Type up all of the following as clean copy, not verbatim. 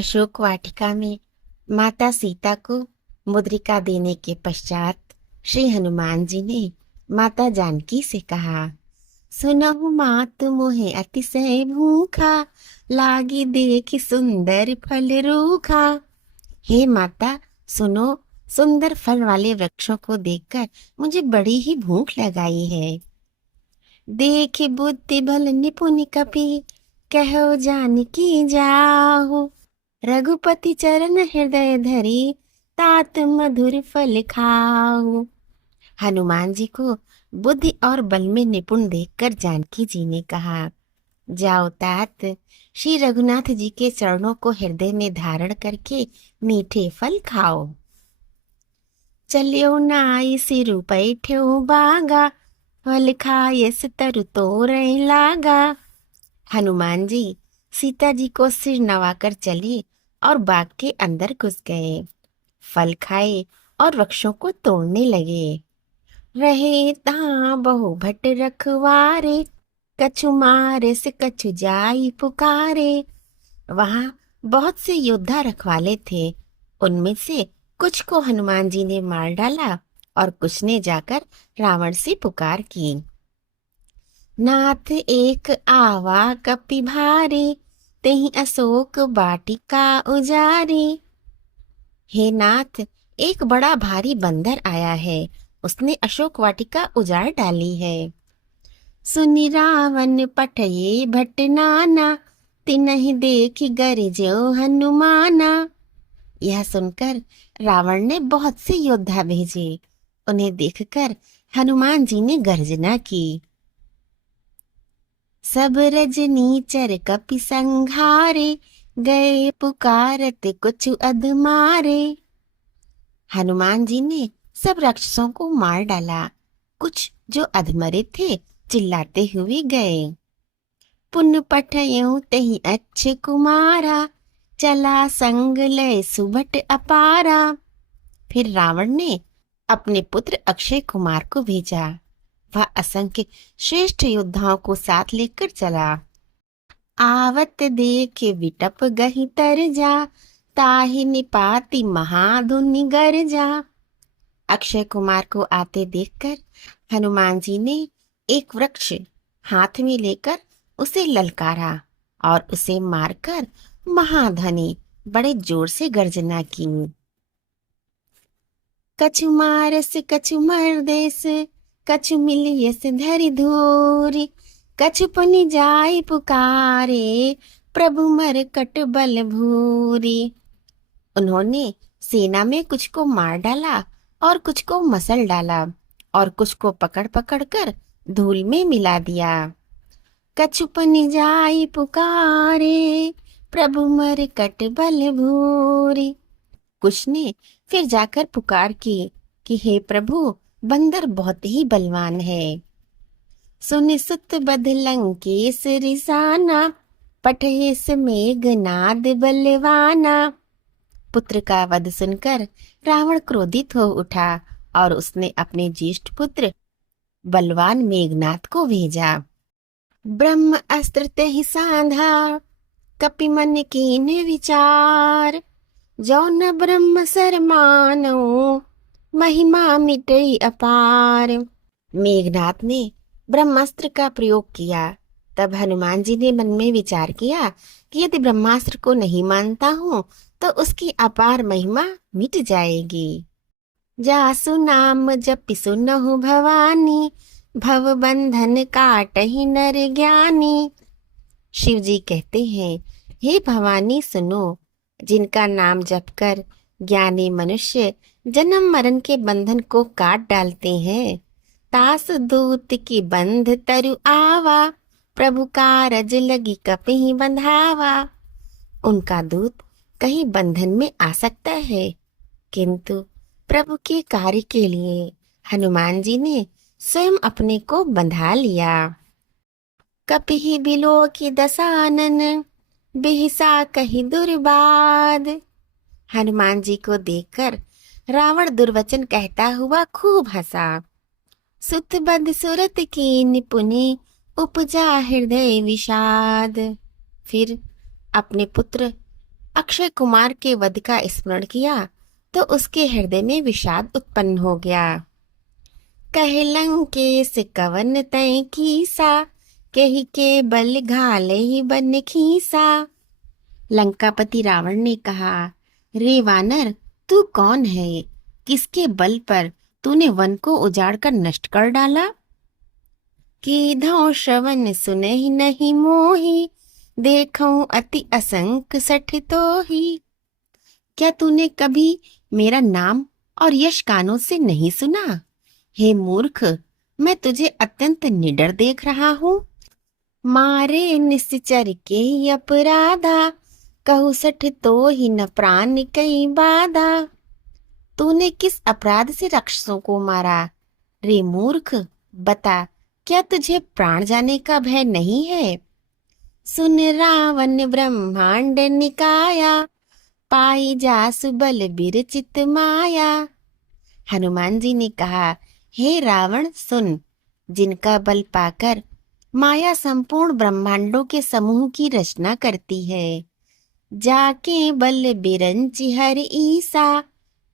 अशोक वाटिका में माता सीता को मुद्रिका देने के पश्चात श्री हनुमान जी ने माता जानकी से कहा, सुनहु मात मोहे अतिशय भूखा, लागी देखी सुंदर फल रूखा। हे माता, सुनो, सुंदर फल वाले वृक्षों को देखकर मुझे बड़ी ही भूख लगाई है। देख बुद्धि बल निपुण कपि, कहो जानकी जाहु, रघुपति चरण हृदय धरी, तात मधुर फल खाओ। हनुमान जी को बुद्धि और बल में निपुण देखकर जानकी जी ने कहा, जाओ तात, श्री रघुनाथ जी के चरणों को हृदय में धारण करके मीठे फल खाओ। चलियो नाई सिर बैठो बागा, फल खायस तरु तोरै लागा। हनुमान जी सीता जी को सिर नवाकर चले और बाग के अंदर घुस गए। फल खाए और वृक्षों को तोड़ने लगे। रहे तहाँ बहु भट रखवारे, कछु मारे से कछु जाई पुकारे। वहां बहुत से योद्धा रखवाले थे। उनमें से कुछ को हनुमान जी ने मार डाला और कुछ ने जाकर रावण से पुकार की। नाथ एक आवा कपि भारी, तेहि अशोक वाटिका उजारी। हे नाथ, एक बड़ा भारी बंदर आया है, उसने अशोक वाटिका उजाड़ डाली है। सुनि रावण पठये भट नाना, तिनहि देखि गरजो हनुमाना। यह सुनकर रावण ने बहुत से योद्धा भेजे। उन्हें देखकर हनुमान जी ने गर्जना की। सब रजनीचर कपि संघारे, गए पुकारत कुछु अधमारे। हनुमान जी ने सब राक्षसों को मार डाला। कुछ जो अधमरे थे चिल्लाते हुए गए। पुन पठयउ तहि अच्छे कुमारा, चला संग लय सुबट अपारा। फिर रावण ने अपने पुत्र अक्षय कुमार को भेजा। वह असंख्य श्रेष्ठ योद्धाओं को साथ लेकर चला। आवत देख विटप गहि तर जा, ताहि निपाति महाधुनि गरजा। अक्षय कुमार को आते देखकर हनुमान जी ने एक वृक्ष हाथ में लेकर उसे ललकारा और उसे मारकर महाधनी बड़े जोर से गर्जना की। कछु मारस कछु मरदेस, कछु मिलियस धरि धूरि, कछु पुनि जाय पुकारे, प्रभु मरकट बल भूरि। उन्होंने सेना में कुछ को मार डाला और कुछ को मसल डाला और कुछ को पकड़ पकड़ कर धूल में मिला दिया। कछु पुनि जाय पुकारे, प्रभु मरकट बल भूरि। कुछ ने फिर जाकर पुकार की कि हे प्रभु, बंदर बहुत ही बलवान है। सुनि सुत बध लंकेश रिसाना, पठयेस मेघनाद बलवाना। पुत्र का वध सुनकर रावण क्रोधित हो उठा और उसने अपने ज्येष्ठ पुत्र बलवान मेघनाद को भेजा। ब्रह्म अस्त्र तेहि साधा, कपि मन कीन विचार, जौन ब्रह्म सर मानो, महिमा मिटई अपार। मेघनाद ने ब्रह्मास्त्र का प्रयोग किया। तब हनुमान जी ने मन में विचार किया कि यदि ब्रह्मास्त्र को नहीं मानता हूँ तो उसकी अपार महिमा मिट जाएगी। जासु नाम जपि सुनहु भवानी, भव बंधन काटहि नर ज्ञानी। शिव जी कहते हैं, हे भवानी सुनो, जिनका नाम जपकर ज्ञानी मनुष्य जन्म मरण के बंधन को काट डालते हैं, तास दूत की बंध तरु आवा, प्रभु कारज लगी कपि बंधावा। उनका दूत कहीं बंधन में आ सकता है, किंतु प्रभु के कार्य के लिए हनुमान जी ने स्वयं अपने को बंधा लिया। कपि बिलो की दसानन, बिहिसा कही दुर्बाद। हनुमान जी को देखकर रावण दुर्वचन कहता हुआ खूब हंसा। सुत बद सुरत की निपुनि, उपजा हृदय विषाद। फिर अपने पुत्र अक्षय कुमार के वध का स्मरण किया तो उसके हृदय में विषाद उत्पन्न हो गया। कहे लंकेश कवन तय कीसा, कही के बल घाले ही बन खीसा। लंकापति रावण ने कहा, रे वानर, तू कौन है? किसके बल पर तूने वन को उजाड़ कर नष्ट कर डाला? कि धौ श्रवण सुने ही नहीं मोही, देखूं अति असंक सठ तो ही। क्या तूने कभी मेरा नाम और यश कानों से नहीं सुना? हे मूर्ख, मैं तुझे अत्यंत निडर देख रहा हूँ। मारे निश्चर के अपराधा, कहू सठ तो ही न प्राण कई बाधा। तूने किस अपराध से राक्षसों को मारा? रे मूर्ख, बता, क्या तुझे प्राण जाने का भय नहीं है? सुन रावण ब्रह्मांड निकाया, पाई जासु बल बिरचित माया। हनुमान जी ने कहा, हे रावण सुन, जिनका बल पाकर माया संपूर्ण ब्रह्मांडों के समूह की रचना करती है। जाके बल बिरंचि हर ईसा,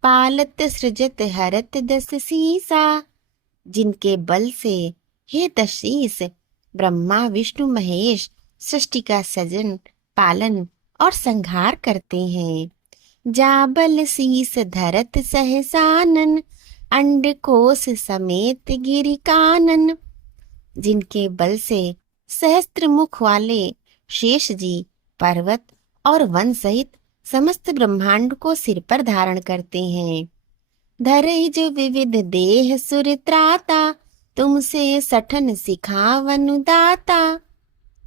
पालत सृजत हरत दस सीसा। जिनके बल से हे दशीस ब्रह्मा विष्णु महेश सृष्टि का सृजन, पालन और संहार करते हैं। जाबल शीस धरत सहसानन, अंड कोश समेत गिरि कानन। जिनके बल से सहस्त्र मुख वाले शेष जी पर्वत और वन सहित समस्त ब्रह्मांड को सिर पर धारण करते हैं। धरई जो विविध देह सुर त्राता, तुमसे सठन सिखावन दाता।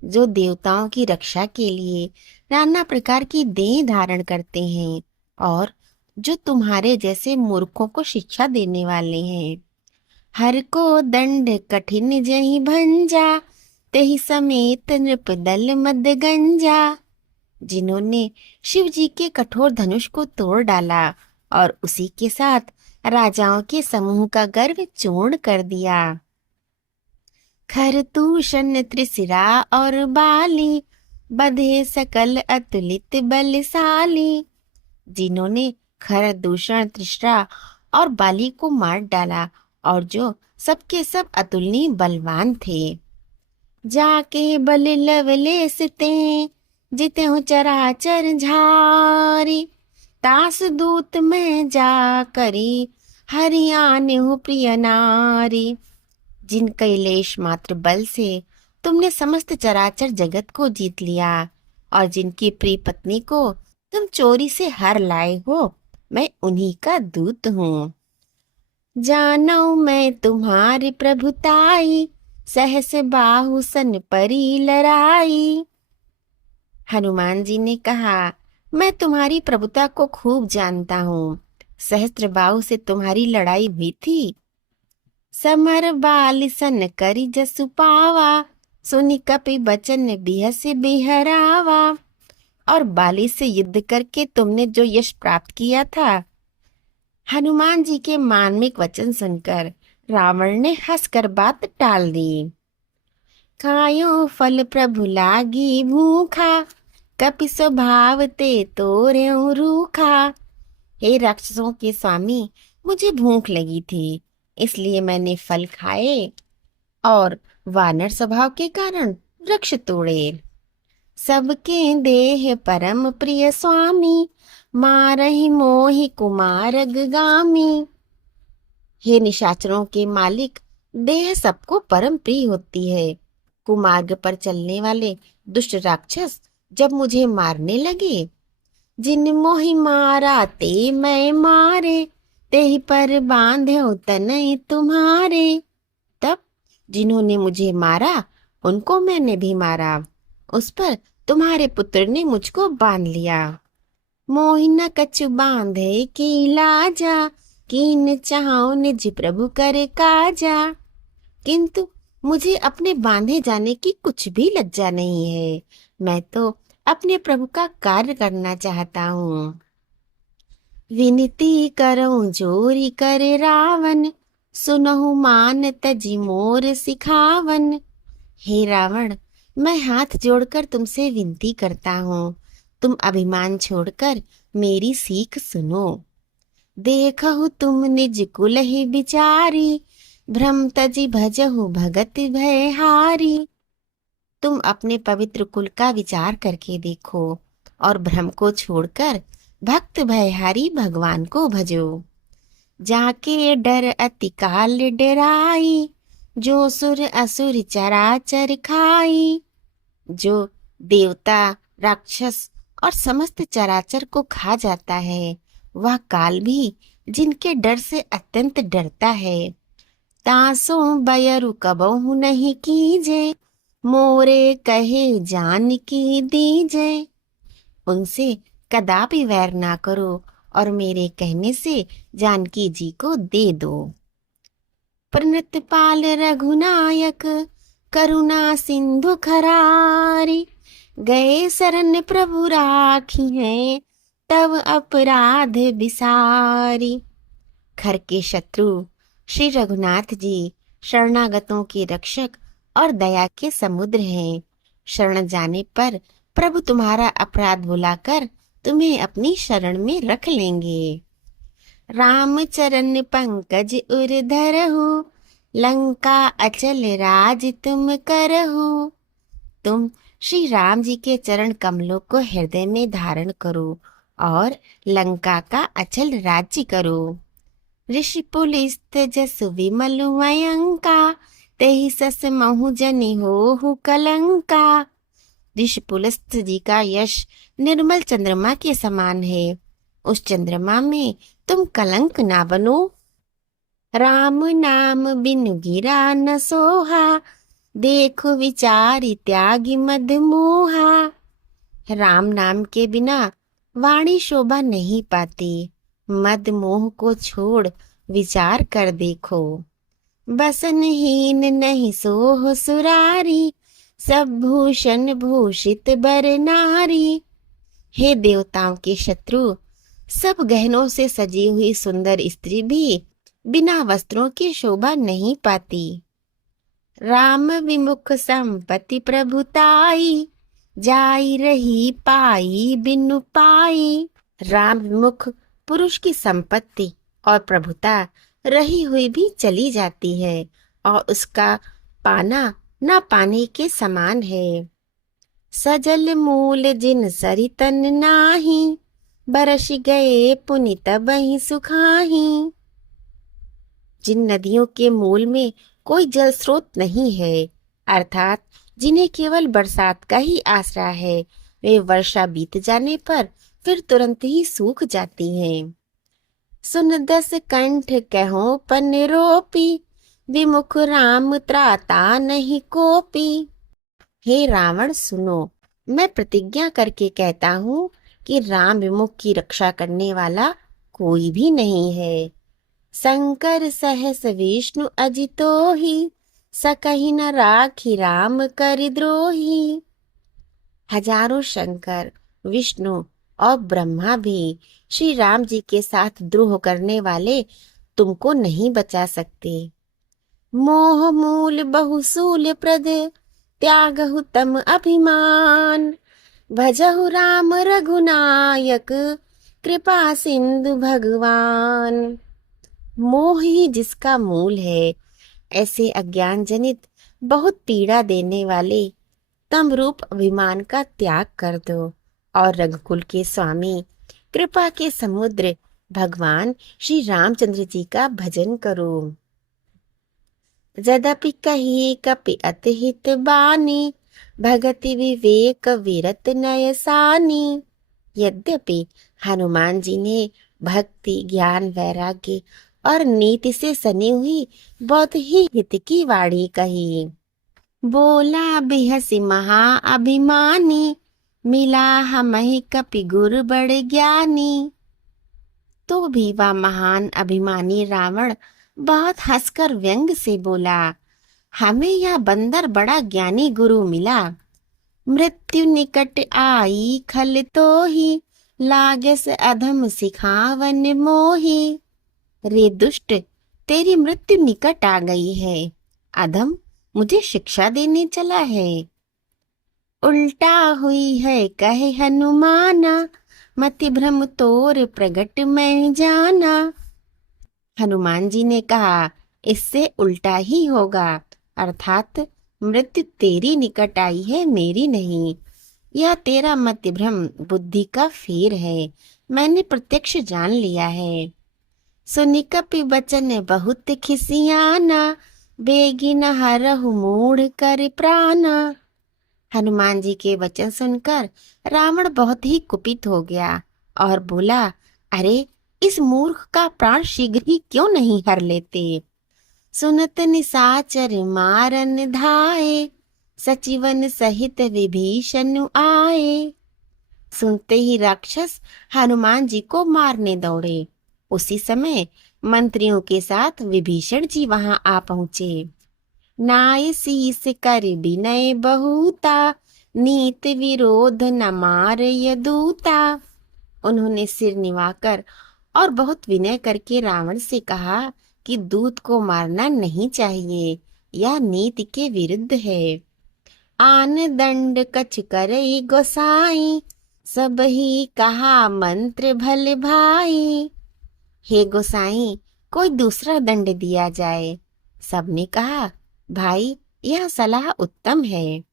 जो देवताओं की रक्षा के लिए नाना प्रकार की देह धारण करते हैं और जो तुम्हारे जैसे मूर्खों को शिक्षा देने वाले हैं। हर को दंड कठिन जहि भंजा, तेहि समेत नृप दल मद गंजा। जिन्होंने शिव जी के कठोर धनुष को तोड़ डाला और उसी के साथ राजाओं के समूह का गर्व चूर्ण कर दिया। खरतूषण त्रिशिरा और बाली, बधे सकल अतुलित बलशाली। जिन्होंने खरदूषण त्रिशिरा और बाली को मार डाला और जो सबके सब अतुलनीय बलवान थे। जाके बल लवलेस ते, जिते हो चराचर झारी। तास दूत में जा करी, हरियाण हो प्रिय नारी। जिन कैलेश मात्र बल से तुमने समस्त चराचर जगत को जीत लिया और जिनकी प्रिय पत्नी को तुम चोरी से हर लाए हो, मैं उन्हीं का दूत हूँ। जानो मैं तुम्हारी प्रभुताई, सहस बाहु सन परी लड़ाई। हनुमान जी ने कहा, मैं तुम्हारी प्रभुता को खूब जानता हूँ। सहस्त्र बाहु से तुम्हारी लड़ाई हुई थी। समर बाल सन करी जसु पावा, सुनि कपि बचन बिहस बिहरावा। और बाली से युद्ध करके तुमने जो यश प्राप्त किया था। हनुमान जी के मार्मिक वचन सुनकर रावण ने हंसकर बात टाल दी। खायो फल प्रभु लागी भूखा, कपि स्वभाव ते तोरेउ रूखा। हे राक्षसों के स्वामी, मुझे भूख लगी थी, इसलिए मैंने फल खाए और वानर स्वभाव के कारण वृक्ष तोड़े। सबके देह परम प्रिय स्वामी, मारहि मोहि कुमारग गामी। हे निशाचरों के मालिक, देह सबको परम प्रिय होती है। कुमार्ग पर चलने वाले दुष्ट राक्षस जब मुझे मारने लगे, जिन मोहि मारा ते मैं मारे, ते ही पर बांधे तनय तुम्हारे। तब जिन्होंने मुझे मारा उनको मैंने भी मारा, उस पर तुम्हारे पुत्र ने मुझको बांध लिया। मोहि न कछु बांधे की लाजा, कीन चाहो निज प्रभु करे काजा। किंतु मुझे अपने बांधे जाने की कुछ भी लज्जा नहीं है। मैं तो अपने प्रभु का कार्य करना चाहता हूँ। विनती करऊं जोरी करे रावण, सुनहु मान तजी मोर सिखावन। हे रावण, मैं हाथ जोड़कर तुमसे विनती करता हूँ, तुम अभिमान छोड़कर मेरी सीख सुनो। देखहु तुम निज कुल ही बिचारी, भ्रम तजी भजहु भगत भयहारी। तुम अपने पवित्र कुल का विचार करके देखो और भ्रम को छोड़कर भक्त भयहारी भगवान को भजो। जाके डर अति काल डराई, जो सुर असुर चराचर खाई। जो देवता, राक्षस और समस्त चराचर को खा जाता है, वह काल भी जिनके डर से अत्यंत डरता है। तासो बयरु कबहु नहीं कीजे, मोरे कहे जान की दीजे। उनसे कदापि वैर ना करो और मेरे कहने से जानकी जी को दे दो। प्रणतपाल रघुनायक, करुणा सिंधु खरारी। गए शरण प्रभु राखी हैं, तब अपराध बिसारी। खर के शत्रु श्री रघुनाथ जी शरणागतों के रक्षक और दया के समुद्र हैं। शरण जाने पर प्रभु तुम्हारा अपराध भुलाकर तुम्हें अपनी शरण में रख लेंगे। राम चरण पंकज उर धरहु, लंका अचल राज तुम करहु। तुम श्री राम जी के चरण कमलों को हृदय में धारण करो और लंका का अचल राज्य करो। ऋषि पुलिस्त जस विमल मयंका, तेहि सस महु जनि होहु कलंका। ऋषि पुलस्त जी का यश निर्मल चंद्रमा के समान है, उस चंद्रमा में तुम कलंक ना बनो। राम नाम बिनु गिरा न सोहा, देखो विचारि त्यागी मद मोहा। राम नाम के बिना वाणी शोभा नहीं पाती, मद मोह को छोड़ विचार कर देखो। बसनहीन नहीं सोह सुरारी, सब भूषण भूषित बर नारी। हे देवताओं के शत्रु, सब गहनों से सजी हुई सुंदर स्त्री भी बिना वस्त्रों की शोभा नहीं पाती। राम विमुख संपत्ति प्रभुताई, जाई रही पाई बिनु पाई। राम विमुख पुरुष की संपत्ति और प्रभुता रही हुई भी चली जाती है और उसका पाना न पाने के समान है। सजल मूल जिन सरितन नाही, बरस गए पुनित बही सुखाही। जिन नदियों के मूल में कोई जल स्रोत नहीं है, अर्थात जिन्हें केवल बरसात का ही आसरा है, वे वर्षा बीत जाने पर फिर तुरंत ही सूख जाती हैं। सुन दस कंठ कहो पन रोपी, विमुख राम त्राता नहीं कोपी। हे रावण सुनो, मैं प्रतिज्ञा करके कहता हूँ कि राम विमुख की रक्षा करने वाला कोई भी नहीं है। शंकर सहस विष्णु अजितो ही, सकहि न राखी राम कर द्रोही। हजारों शंकर, विष्णु और ब्रह्मा भी श्री राम जी के साथ द्रोह करने वाले तुमको नहीं बचा सकते। मोह मूल बहुसूल प्रद, त्यागहु तम अभिमान। भजहु राम रघुनायक, कृपा सिंधु भगवान। मोह ही जिसका मूल है, ऐसे अज्ञान जनित बहुत पीड़ा देने वाले तम रूप अभिमान का त्याग कर दो और रघुकुल के स्वामी, कृपा के समुद्र भगवान श्री रामचंद्र जी का भजन करो। यद्यपि कही कपि अतिहित बानी, भगति विवेक विरत नयसानी। यद्यपि हनुमान जी ने भक्ति, ज्ञान, वैराग्य और नीति से सनी हुई बहुत ही हित की वाणी कही। बोला बिहसी महा अभिमानी, मिला हमहि कपि गुर बड़ ज्ञानी। तो भी वह महान अभिमानी रावण बहुत हंसकर व्यंग से बोला, हमें यह बंदर बड़ा ज्ञानी गुरु मिला। मृत्यु निकट आई खल तो ही, लागस अधम सिखावन मोही। रे दुष्ट, तेरी मृत्यु निकट आ गई है, अधम मुझे शिक्षा देने चला है। उल्टा हुई है कहे हनुमाना, मति भ्रम तोर प्रगट मैं जाना। हनुमान जी ने कहा, इससे उल्टा ही होगा, अर्थात मृत्यु तेरी निकट आई है, मेरी नहीं। यह तेरा मति भ्रम बुद्धि का फेर है, मैंने प्रत्यक्ष जान लिया है। सुनि कपि बचन बहुत खिसियाना, बेगी न हरहु मूढ़ कर प्राणा। हनुमान जी के वचन सुनकर रावण बहुत ही कुपित हो गया और बोला, अरे इस मूर्ख का प्राण शीघ्र ही क्यों नहीं हर लेते। सुनत निशाचर मारन धाये, सचिवन सहित विभीषण आए। सुनते ही राक्षस हनुमान जी को मारने दौड़े। उसी समय मंत्रियों के साथ विभीषण जी वहां आ पहुंचे। नाय शीस कर विनय बहुता, नीत विरोध न मारय दूता। उन्होंने सिर निवाकर और बहुत विनय करके रावण से कहा कि दूत को मारना नहीं चाहिए, यह नीति के विरुद्ध है। आन दंड कछ करई गोसाई, सब ही कहा मंत्र भले भाई। हे गोसाई, कोई दूसरा दंड दिया जाए। सबने कहा, भाई यह सलाह उत्तम है।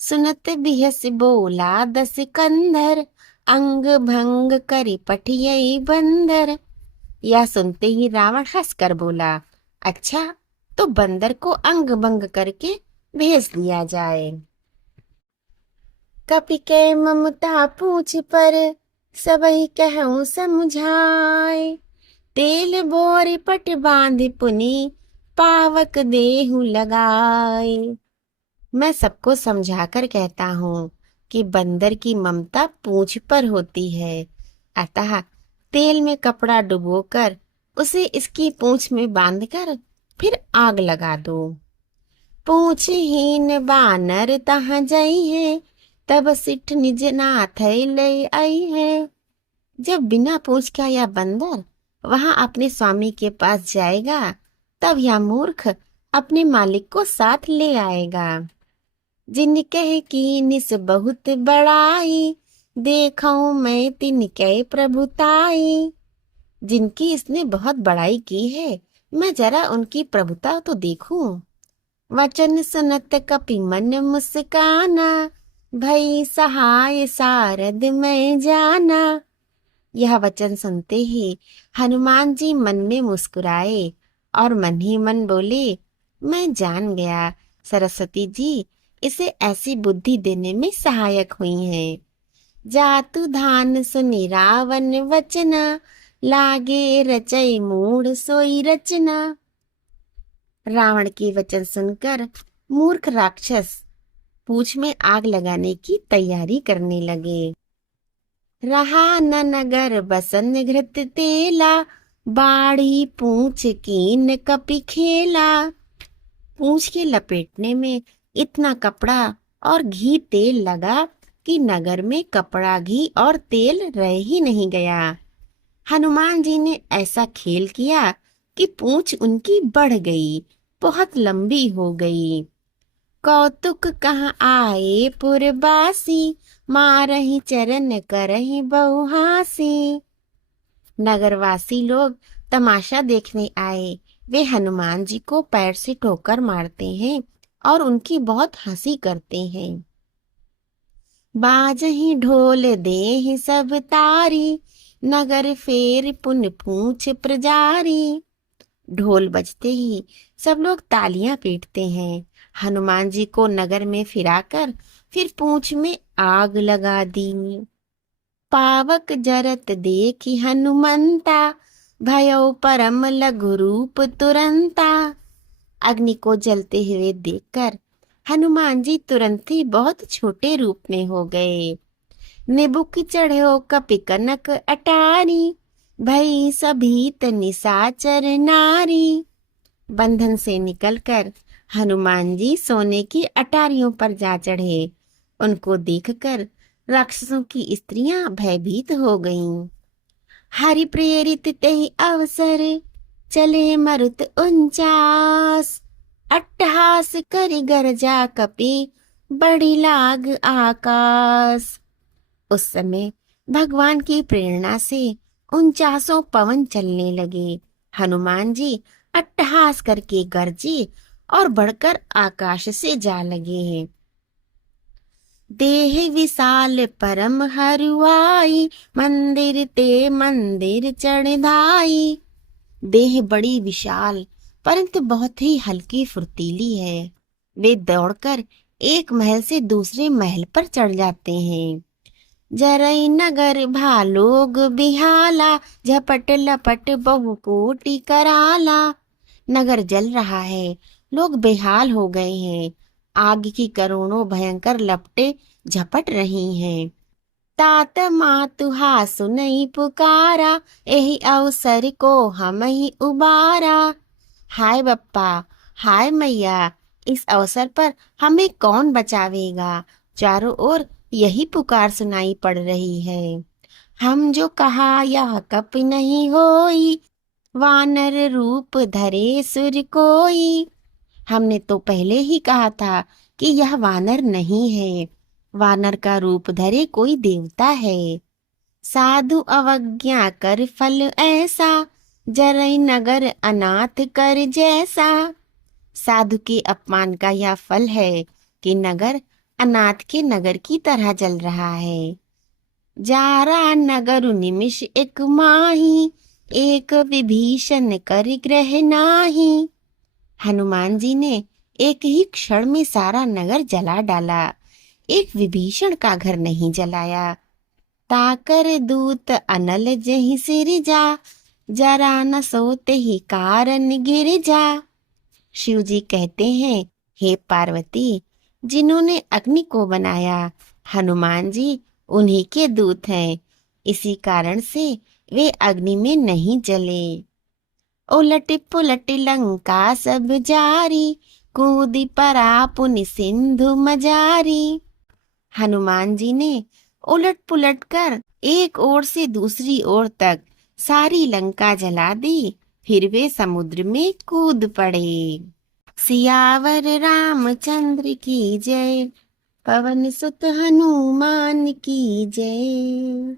सुनत बिहस बोला दस कंधर, अंग भंग करी पठियई बंदर। यह सुनते ही रावण हंसकर बोला, अच्छा तो बंदर को अंग भंग करके भेज दिया जाए। कपि के ममता पूछ पर, सबही कहूँ समझाए। तेल बोरी पट बांध पुनि, पावक देहु लगाए। मैं सबको समझाकर कहता हूँ कि बंदर की ममता पूंछ पर होती है, अतः तेल में कपड़ा डुबोकर उसे इसकी पूंछ में बांधकर फिर आग लगा दो। पूंछहीन बानर तहाँ जई है, तब सिठ निज नाथ ले आई है। जब बिना पूंछ का यह बंदर वहां अपने स्वामी के पास जाएगा, तब यह मूर्ख अपने मालिक को साथ ले आएगा। जिन कहे कि निस बहुत बड़ाई, देखूं मैं तिनके प्रभुताई। जिनकी इसने बहुत बड़ाई की है, मैं जरा उनकी प्रभुता तो देखूं। वचन सुनत कपि मन मुस्काना, भई सहाय सारद मैं जाना। यह वचन सुनते ही हनुमान जी मन में मुस्कुराए और मन ही मन बोले, मैं जान गया सरस्वती जी इसे ऐसी बुद्धि देने में सहायक हुई हैं। जातु धान सुनि रावण वचना, लागे रचई मूढ़ सोई रचना। रावण के वचन सुनकर मूर्ख राक्षस पूंछ में आग लगाने की तैयारी करने लगे। रहा न नगर बसन घृत तेला, बाड़ी पूंछ कीन कपि खेला। पूंछ के लपेटने में इतना कपड़ा और घी तेल लगा कि नगर में कपड़ा घी और तेल रह ही नहीं गया। हनुमान जी ने ऐसा खेल किया कि पूंछ उनकी बढ़ गई, बहुत लंबी हो गई। कौतुक कहाँ आए पुरबासी, मारही चरण करही बहुहासी। नगरवासी लोग तमाशा देखने आए। वे हनुमान जी को पैर से ठोकर मारते हैं और उनकी बहुत हंसी करते हैं। बाजही ढोल देहि सब तारी, नगर फेर पुन पूंछ प्रजारी। ढोल बजते ही सब लोग तालियां पीटते हैं। हनुमान जी को नगर में फिराकर फिर पूंछ में आग लगा दी। पावक जरत देखी हनुमंता, भयो परम लघु रूप तुरंता। अग्नि को जलते हुए देखकर हनुमान जी तुरंत ही बहुत छोटे रूप में हो गए। निबुक चढ़ो कपि कनक अटारी, भई सभीत निशाचर नारी। बंधन से निकलकर हनुमान जी सोने की अटारियों पर जा चढ़े। उनको देखकर राक्षसों की स्त्रियां भयभीत हो गईं। हरि प्रेरित तेहि अवसर, चले मरुत 49। अट्टहास करि गरजा कपि बड़ी लाग आकाश। उस समय भगवान की प्रेरणा से 49 पवन चलने लगे। हनुमान जी अट्टहास करके गरजे और बढ़कर आकाश से जा लगे। देह विशाल परम हरुआई, मंदिर ते मंदिर चढ़ाई। देह बड़ी विशाल परंतु बहुत ही हल्की फुर्तीली है। वे दौड़कर एक महल से दूसरे महल पर चढ़ जाते हैं। जरई नगर भालोग बिहाला, झपट लपट बहु कोटि कराला। नगर जल रहा है, लोग बेहाल हो गए हैं। आग की करोड़ों भयंकर लपटें झपट रही हैं। तात मातु हासु नहीं पुकारा, यही अवसर को हम ही उबारा। हाय बप्पा, हाय मैया, इस अवसर पर हमें कौन बचावेगा। चारों ओर यही पुकार सुनाई पड़ रही है। हम जो कहा यह कप नहीं होई, वानर रूप धरे सुर कोई। हमने तो पहले ही कहा था कि यह वानर नहीं है, वानर का रूप धरे कोई देवता है। साधु अवज्ञा कर फल ऐसा, जरई नगर अनाथ कर जैसा। साधु के अपमान का यह फल है कि नगर अनाथ के नगर की तरह जल रहा है। जारा नगर निमिष एक माही, एक विभीषण कर ग्रह नाही। हनुमान जी ने एक ही क्षण में सारा नगर जला डाला, एक विभीषण का घर नहीं जलाया। ताकर दूत अनल जहि सिर जा, जरा न सोते ही कारण गिर जा। शिव जी कहते हैं, हे पार्वती, जिन्होंने अग्नि को बनाया हनुमान जी उन्हीं के दूत हैं, इसी कारण से वे अग्नि में नहीं जले। उलट पुलट लंका सब जारी, कूदी परा पुनि सिंधु मजारी। हनुमान जी ने उलट पुलट कर एक ओर से दूसरी ओर तक सारी लंका जला दी, फिर वे समुद्र में कूद पड़े। सियावर रामचंद्र की जय, पवन सुत हनुमान की जय।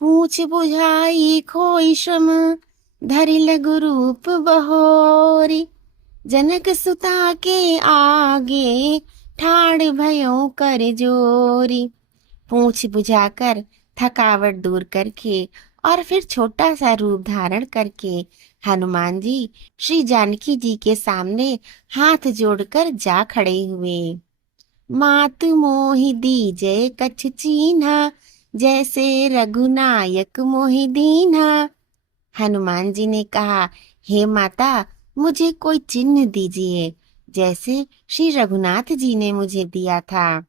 पूछ बुझाई खोई श्रम, धरि लघु रूप बहोरी। जनक सुता के आगे, ठाड़ भयो कर जोरी। पूछ बुझाकर थकावट दूर करके और फिर छोटा सा रूप धारण करके हनुमान जी श्री जानकी जी के सामने हाथ जोड़कर जा खड़े हुए। मात मोहि दीजे कछ चीन्हा, जैसे रघुनायक मोहि दीन्हा। हनुमान जी ने कहा, हे माता, मुझे कोई चिन्ह दीजिए जैसे श्री रघुनाथ जी ने मुझे दिया था।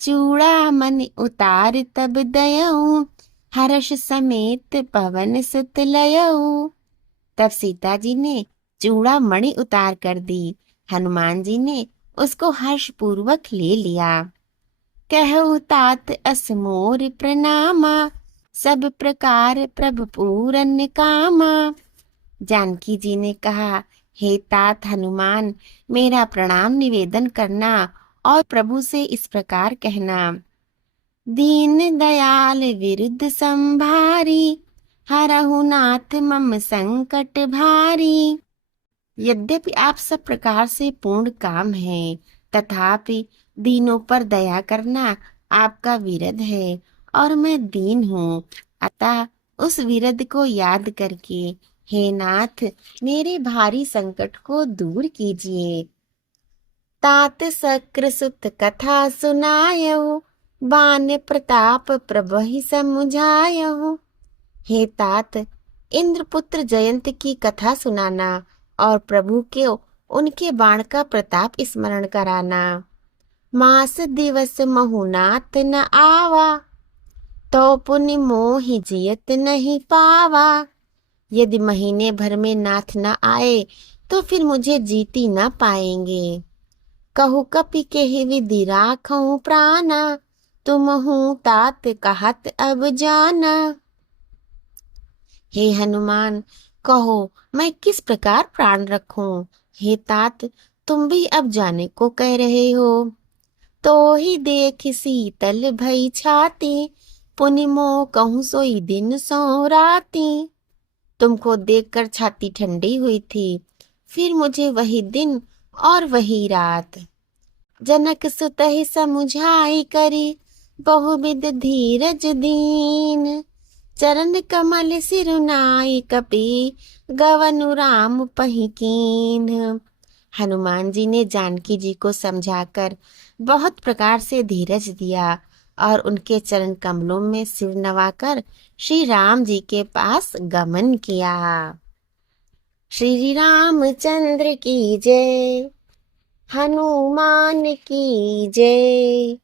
चूड़ा मन उतार तब दयऊ, हर्ष समेत पवन सुत लयऊ। तब सीता जी ने चूड़ा मणि उतार कर दी। हनुमान जी ने उसको हर्ष पूर्वक ले लिया। कहु तात अस मोर प्रणामा, सब प्रकार प्रभु पूरन कामा। जानकी जी ने कहा, हे तात हनुमान, मेरा प्रणाम निवेदन करना और प्रभु से इस प्रकार कहना। दीन दयाल विरुद्ध संभारी, हरहु नाथ मम संकट भारी। यद्यपि आप सब प्रकार से पूर्ण काम है, तथापि दीनों पर दया करना आपका विरध है और मैं दीन हूँ। अतः उस विरध को याद करके हे नाथ, मेरे भारी संकट को दूर कीजिए। तात सक्र सुत कथा सुनायहु, बान प्रताप प्रभहि समुझायहु। हे तात, इंद्रपुत्र जयंत की कथा सुनाना और प्रभु के उनके बाण का प्रताप स्मरण कराना। मास दिवस महु नाथ न आवा, तो पुनि मोहि जियत नहीं पावा। यदि महीने भर में नाथ न आए तो फिर मुझे जीती न पाएंगे। कहु कपि केहि विधि राखऊं प्राणा, तुम हूँ तात कहत अब जाना। हे हनुमान, कहो मैं किस प्रकार प्राण रखूं। हे तात, तुम भी अब जाने को कह रहे हो। तो ही देख शीतल भई छाती, पुनि मोह कहूँ सोई दिन सो राती। तुमको देखकर छाती ठंडी हुई थी, फिर मुझे वही दिन और वही रात। जनक सुतहि समुझाई करी, बहुविध धीरज दीन। चरण कमल सिरुनाई कपि, गवनु राम पहि कीन। हनुमान जी ने जानकी जी को समझाकर बहुत प्रकार से धीरज दिया और उनके चरण कमलों में सिर नवाकर श्री राम जी के पास गमन किया। श्री रामचंद्र की जय, हनुमान की जय।